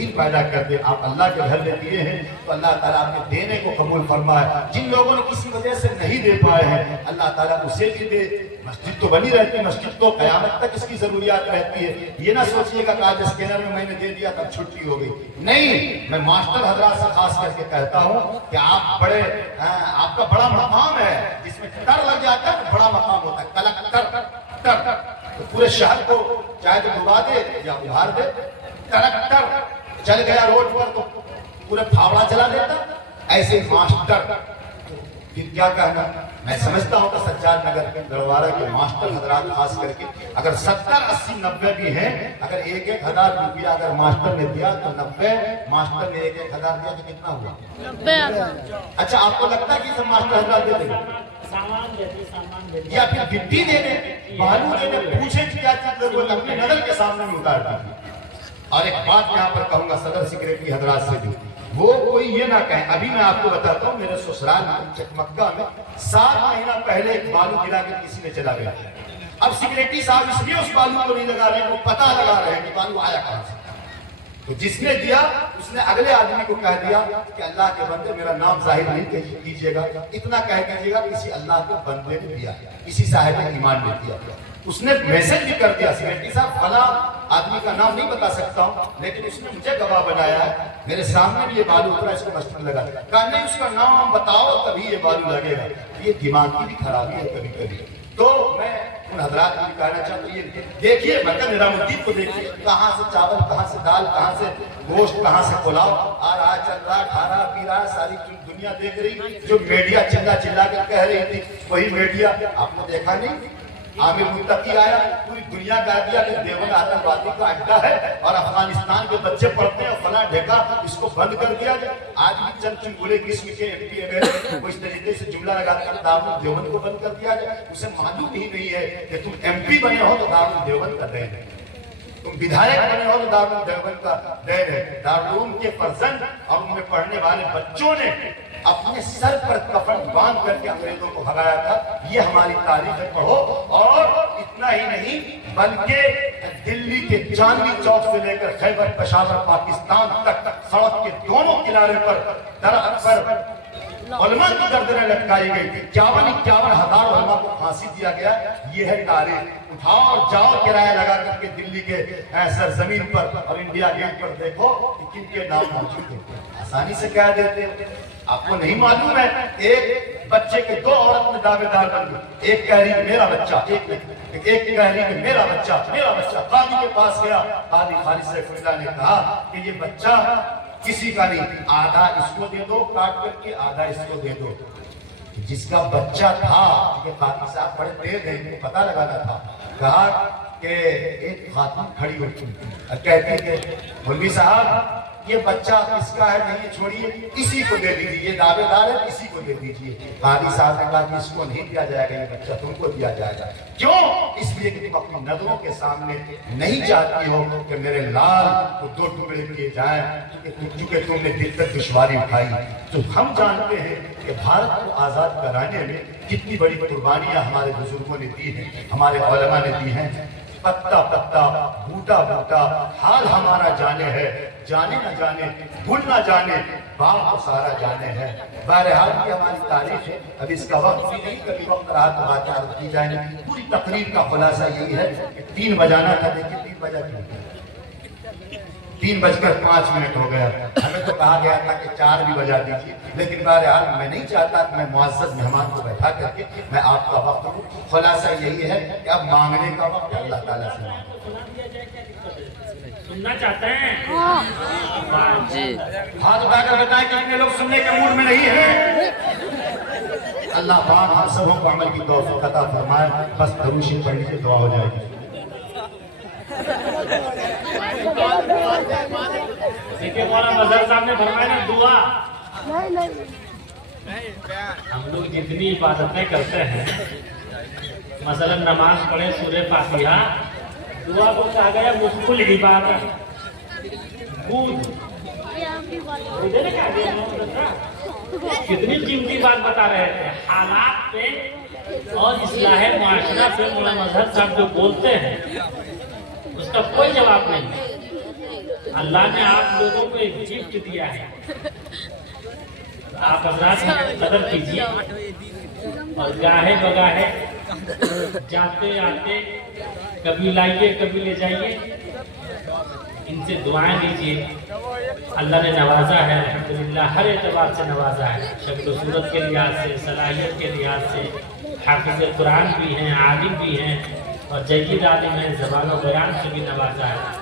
سلسبیل پیدا کر دے. آپ اللہ کے گھر میں دیے ہیں تو اللہ تعالیٰ آپ کے دینے کو قبول فرمائے. جن لوگوں نے کسی وجہ سے نہیں دے پائے ہیں اللہ تعالیٰ اسے بھی دے. مسجد تو بنی رہتی ہے, مسجد تو قیامت تک اس کی ضروریات رہتی ہے. یہ نہ سوچئے گا کہ آج اسکینر میں نے دے دیا تب چھٹی ہو گئی. نہیں, میں ماسٹر حضرات سے خاص کر کے کہتا ہوں کہ آپ بڑے, آپ کا بڑا مقام ہے جس میں ٹر لگ جاتا ہے, بڑا مقام ہوتا ہے کلکٹر. تو پورے شہر کو چاہے تو ڈبا دے یا ابھار دے. کلکٹر چل گیا روڈ پر تو پورے پھاوڑا چلا دیتا. ایسے ماسٹر پھر کیا کہنا. میں سمجھتا ہوں کہ سجاد نگر کے گڑوارہ کے ماسٹر حضرات خاص کر کے اگر 70, 80, 90 بھی ہیں, اگر 1,000 روپیہ اگر ماسٹر نے دیا تو 90 ماسٹر نے 1,000 دیا تو کتنا ہوا؟ 90. اچھا, آپ کو لگتا ہے کہ سب ماسٹر حضرات دے دیں گے یا پھر گٹی دے دیں, بالو دے دیں, پوچھیں کیا چیز وہ اپنے نظر کے سامنے میں اتار دیجیے. اور ایک بات یہاں پر کہوں گا صدر سیکریٹری حضرات سے بھی, وہ کوئی یہ نہ کہیں. ابھی میں آپ کو بتاتا ہوں, میرے سسرال میں چکمکہ میں 7 مہینہ پہلے ایک بالو گرا کے کسی نے چلا گیا. اب سیکریٹری صاحب اس لیے اس بالو کو نہیں لگا رہے ہیں, وہ پتہ لگا رہے ہیں کہ بالو آیا کہاں سے. تو جس نے دیا اس نے اگلے آدمی کو کہہ دیا کہ اللہ کے بندے میرا نام ظاہر نہیں کیجیے گا, اتنا کہہ دیجیے گا کسی اللہ کے بندے نے دیا, کسی صاحب ایمان نے دیا. اس نے میسج بھی کر دیا, سیکریٹری صاحب فلاں آدمی کا نام نہیں بتا سکتا ہوں لیکن اس نے مجھے گواہ بنایا ہے, میرے سامنے بھی یہ بالو اترا, اس کو مسجد لگا. کہا نہیں, اس کا نام بتاؤ تبھی یہ بالو لگے گا. یہ دماغ کی بھی خرابی ہے کبھی کبھی. تو میں ان حضرات کو بھی کہنا چاہتا ہوں, یہ دیکھیے برکت نظام الدین کو دیکھیے, کہاں سے چاول, کہاں سے دال, کہاں سے گوشت, کہاں سے پلاؤ آ رہا, چل رہا, کھا رہا, پی رہا, ساری دنیا دیکھ رہی. جو میڈیا چلا چلا کر کہہ رہی تھی وہی میڈیا آپ نے دیکھا نہیں. عامر متقی آیا, پوری دنیا کہہ دیا کہ دیوبند آتنکوادی کا اڈا ہے اور افغانستان کے بچے پڑھتے ہیں, فلاں ڈھیکا اس کو بند کر دیا جائے. آج بھی چند چنگلے قسم کے M P M L A کو اس طریقے سے جملہ لگا کر دارالعلوم دیوبند کو بند کر دیا جائے. اسے معلوم ہی نہیں ہے کہ تم ایم پی بنے ہو تو دارالعلوم دیوبند کا دین ہے, تم بدھایک بنے ہو تو دارالعلوم دیوبند کا دین ہے. دارالعلوم کے فرزند اور ان میں پڑھنے والے بچوں نے اپنے سر پر کفن باندھ کر کے انگریزوں کو بھگایا تھا. یہ ہماری تاریخ پڑھو. اور اتنا ہی نہیں بلکہ دلی کے چاندنی چوک سے لے کر خیبر پشاور پاکستان تک سڑک کے دونوں کنارے پر درخت پر علماء کی گردنیں لٹکائی گئی تھی. 51 ہزار علماء کو پھانسی دیا گیا. یہ ہے تاریخ. اٹھاؤ اور جاؤ کرایہ لگا کر کے دلی کے سرزمین پر اور انڈیا گیٹ پر دیکھو کہ کن کے نام موجود ہیں. آسانی سے کہہ دیتے ہیں. آپ کو نہیں معلوم ہے, ایک بچے کے 2 عورت میں دعوے دار بن گئے. ایک کہہ رہی میرا بچہ, ایک کہہ رہی کہ میرا بچہ. قاضی کے پاس گیا, قاضی خالد سیف اللہ نے کہا کہ یہ بچہ کسی کا نہیں, آدھا اس کو دے دو کاٹ کر کے, آدھا اس کو دے دو. جس کا بچہ تھا, کہ قاضی صاحب بڑے تیز ہیں, ان کو پتہ لگانا تھا. کہا کہ ایک خاتون کھڑی ہوتی کہتی کہ مولوی صاحب یہ بچہ کس کا ہے, نہیں چھوڑیے, اسی کو دے دیجیے, یہ دعوے دار ہے, اسی کو دے دیجیے. قاضی صاحب نے کہا کہ اس کو نہیں دیا جائے گا, یہ بچہ تم کو دیا جائے گا. کیوں؟ اس لیے کہ تم اپنی نظروں کے سامنے نہیں چاہتی ہو کہ میرے لال کو 2 ٹکڑے کیے جائیں, کیونکہ تم نے دل تک دشواری اٹھائی. تو ہم جانتے ہیں کہ بھارت کو آزاد کرانے میں کتنی بڑی قربانیاں ہمارے بزرگوں نے دی ہیں, ہمارے علماء نے دی ہیں. پتا پتا, بوٹا بوٹا, حال ہمارا جانے ہے, جانے نہ جانے, بھول نہ جانے, باپ کو سارا جانے ہے. بہرحال کی ہماری تاریخ ہے. اب اس کا وقت بھی نہیں, کبھی وقت رہا تو باتیں عرض کی جائیں. پوری تقریر کا خلاصہ یہی ہے کہ 3 بجانا تھا, دیکھیے 3 بجا کیوں, 3:05 ہو گیا. ہمیں تو کہا گیا تھا کہ 4 بھی بجا دیجیے, لیکن بہرحال میں نہیں چاہتا کہ میں معزز مہمان کو بیٹھا کر کے میں آپ کا وقت دوں. خلاصہ یہی ہے کہ اب مانگنے کا وقت اللہ تعالیٰ سے سننا چاہتے ہیں جی ہاتھ اٹھا کر بتائیں کہ اتنے لوگ سننے کے موڈ میں نہیں ہیں. اللہ پاک ہم سبوں کو عمل کی توفیق عطا فرمائے. بس درود شریف پڑھنے سے دعا ہو جائے گی. دیکھیں مولانا مظہر صاحب نے فرمایا نا دعا. ہم لوگ جتنی عبادتیں کرتے ہیں, مثلا نماز پڑھے, سورہ فاتحہ, دعا کو کہا گیا مشکل عبادت. کتنی قیمتی بات بتا رہے تھے. حالات پہ اور اصلاح معاشرہ پہ مولانا مظہر صاحب جو بولتے ہیں اس کا کوئی جواب نہیں. اللہ نے آپ لوگوں کو ایک گفٹ دیا ہے، آپ حضرات قدر کیجیے اور گاہے بگاہے جاتے آتے کبھی لائیے کبھی لے جائیے، ان سے دعائیں لیجیے۔ اللہ نے نوازا ہے الحمدللہ، ہر اعتبار سے نوازا ہے، شکل و صورت کے لحاظ سے، صلاحیت کے لحاظ سے، حافظ قرآن بھی ہیں، عالم بھی ہیں اور جید عالم ہیں، زبان و بیان سے بھی نوازا ہے۔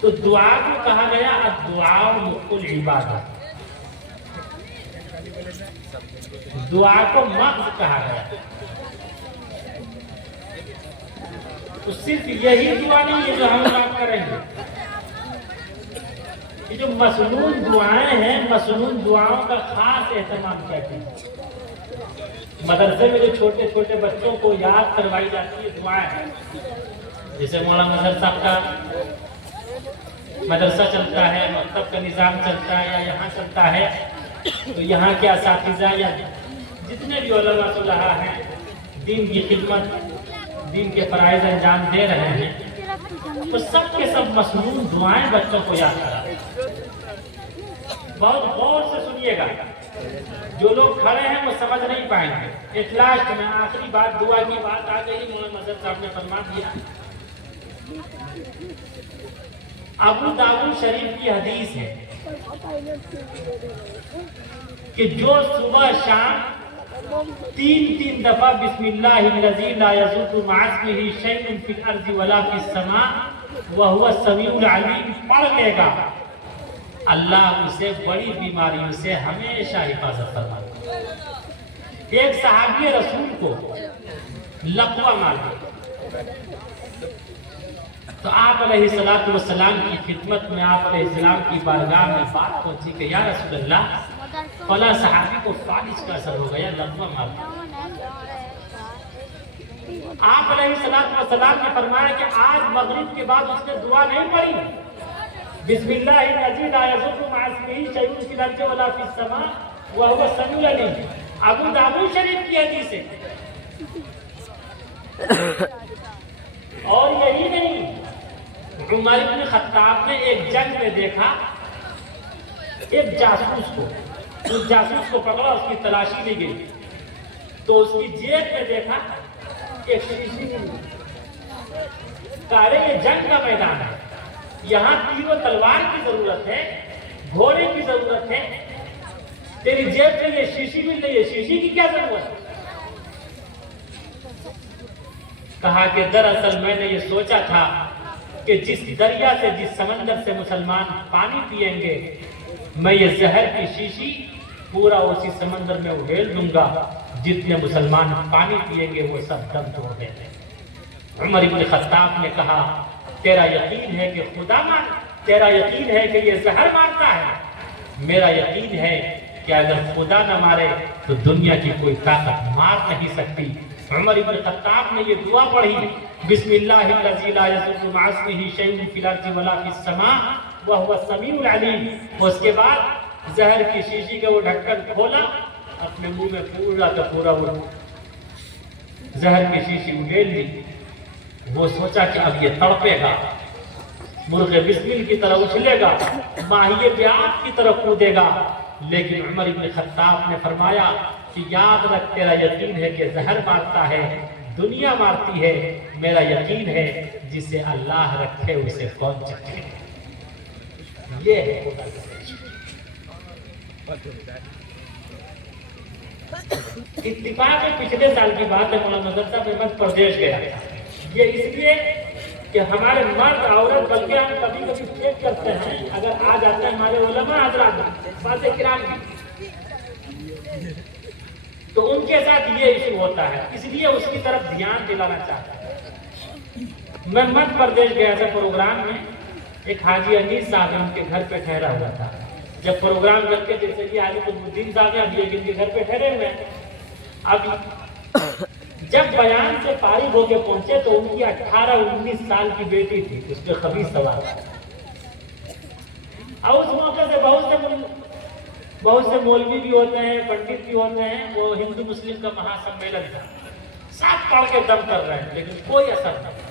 تو دعا کو کہا گیا الدعاء مخ العبادہ، دعا کو مغز کہا گیا۔ تو صرف یہی دعا نہیں ہے جو ہم بات کر رہے ہیں، یہ جو مسنون دعائیں ہیں، مسنون دعاؤں کا خاص اہتمام کہتے ہیں۔ مدرسے میں جو چھوٹے چھوٹے بچوں کو یاد کروائی جاتی ہے دعائیں، جیسے مولانا مظہر صاحب کا مدرسہ چلتا ہے، مکتب کا نظام چلتا ہے یا یہاں چلتا ہے، تو یہاں کے اساتذہ یا جتنے بھی علماء صلحاء ہیں دین کی خدمت، دین کے فرائض انجام دے رہے ہیں، تو سب کے سب مسنون دعائیں بچوں کو یاد کرا۔ بہت غور سے سنیے گا، جو لوگ کھڑے ہیں وہ سمجھ نہیں پائیں گے۔ ایٹ لاسٹ میں آخری بات دعا کی بات آ گئی، مولانا مظہر صاحب نے فرما دیا۔ ابو داؤد شریف کی حدیث ہے کہ جو صبح شام تین دفعہ بسم اللہ الذی لا یضر مع اسمہ شیء فی الارض ولا فی السماء وہو السمیع العلیم پڑھ لے گا، اللہ اسے بڑی بیماریوں سے ہمیشہ حفاظت فرمائے۔ ایک صحابی رسول کو لقوہ مار دیا، تو آپ علیہ الصلوۃ والسلام کی خدمت میں، آپ علیہ السلام کی بارگاہ میں بات پہنچی کہ یا رسول اللہ فلاں صحابی کو فالج کا اثر ہو گیا، لقوہ مار دیا۔ آپ علیہ الصلوۃ والسلام نے فرمایا کہ آج مغرب کے بعد اس نے دعا نہیں پڑھی، بسم اللہ الذی لا یضر مع اسمہ شیء فی الارض ولا فی السماء وہو السمیع العلیم۔ ابو داؤد شریف کی حدیث ہے۔ اور یہی نہیں، عمر بن خطاب نے ایک جنگ میں دیکھا ایک جاسوس کو، اس جاسوس کو پکڑا، اس کی تلاشی لی گئی، تو اس کی جیب میں دیکھا ایک شیشی ملی۔ کہا یہ جنگ کا میدان ہے، یہاں تیر و تلوار کی ضرورت ہے، گھوڑے کی ضرورت ہے، تیری جیب میں یہ شیشی مل رہی ہے، شیشی کی کیا ضرورت ہے؟ کہا کہ دراصل میں نے یہ سوچا تھا کہ جس دریا سے، جس سمندر سے مسلمان پانی پئیں گے، میں یہ زہر کی شیشی پورا اسی سمندر میں اڑیل دوں گا، جتنے مسلمان پانی پئیں گے وہ سب دم توڑ دیں گے۔ عمر بن خطاب نے کہا تیرا یقین ہے کہ خدا تیرا یقین ہے کہ یہ زہر مارتا ہے، میرا یقین ہے کہ اگر خدا نہ مارے تو دنیا کی کوئی طاقت مار نہیں سکتی۔ عمر بن خطاب نے یہ دعا پڑھی، بسم اللہ الذی لا یضر مع اسمہ شیء فی الارض ولا فی السماء وہو السمیع العلیم۔ اس کے بعد زہر کی شیشی کا وہ ڈھکن کھولا، اپنے منہ میں پورا کا پورا وہ زہر کی شیشی اڑیل لی۔ وہ سوچا کہ اب یہ تڑپے گا، مرغ بسمل کی طرح اچھلے گا، ماہی بیات کی طرح کودے گا، لیکن عمر بن خطاب نے فرمایا کہ یاد رکھ تیرا یقین ہے کہ زہر مارتا ہے، دنیا مارتی ہے، میرا یقین ہے جسے اللہ رکھے اسے کون چکے۔ یہ ہے اتفاق پچھلے سال کی بات ہے، مولانا مظہر صاحب مدھیہ پردیش گیا تھا۔ یہ اس لیے کہ ہمارے مرد عورت بلکہ ہم کبھی کبھی چیک کرتے ہیں، اگر آ جاتے ہیں ہمارے علماء حضرات بات کرام کی، تو ان کے ساتھ یہ ایشو ہوتا ہے، اس لیے اس کی طرف دھیان دلانا چاہتا ہوں۔ میں مدھیہ پردیش گیا تھا پروگرام میں، ایک حاجی انیس صاحب ان کے گھر پہ ٹھہرا ہوا تھا۔ جب پروگرام کر کے جیسے کہ حاجی قطب الدین صاحب ابھی ایک ان کے گھر پہ ٹھہرے ہوئے ہیں، اب جب بیان سے فارغ ہو کے پہنچے تو ان کی 18-19 سال کی بیٹی تھی، اس پہ خبیث سوار تھا، اور اس موقع سے بہت سے مولوی بھی ہوتے ہیں، پنڈت بھی ہوتے ہیں، وہ ہندو مسلم کا مہا سمیلن تھا، ساتھ پڑھ کے دم کر رہے ہیں لیکن کوئی اثر نہیں۔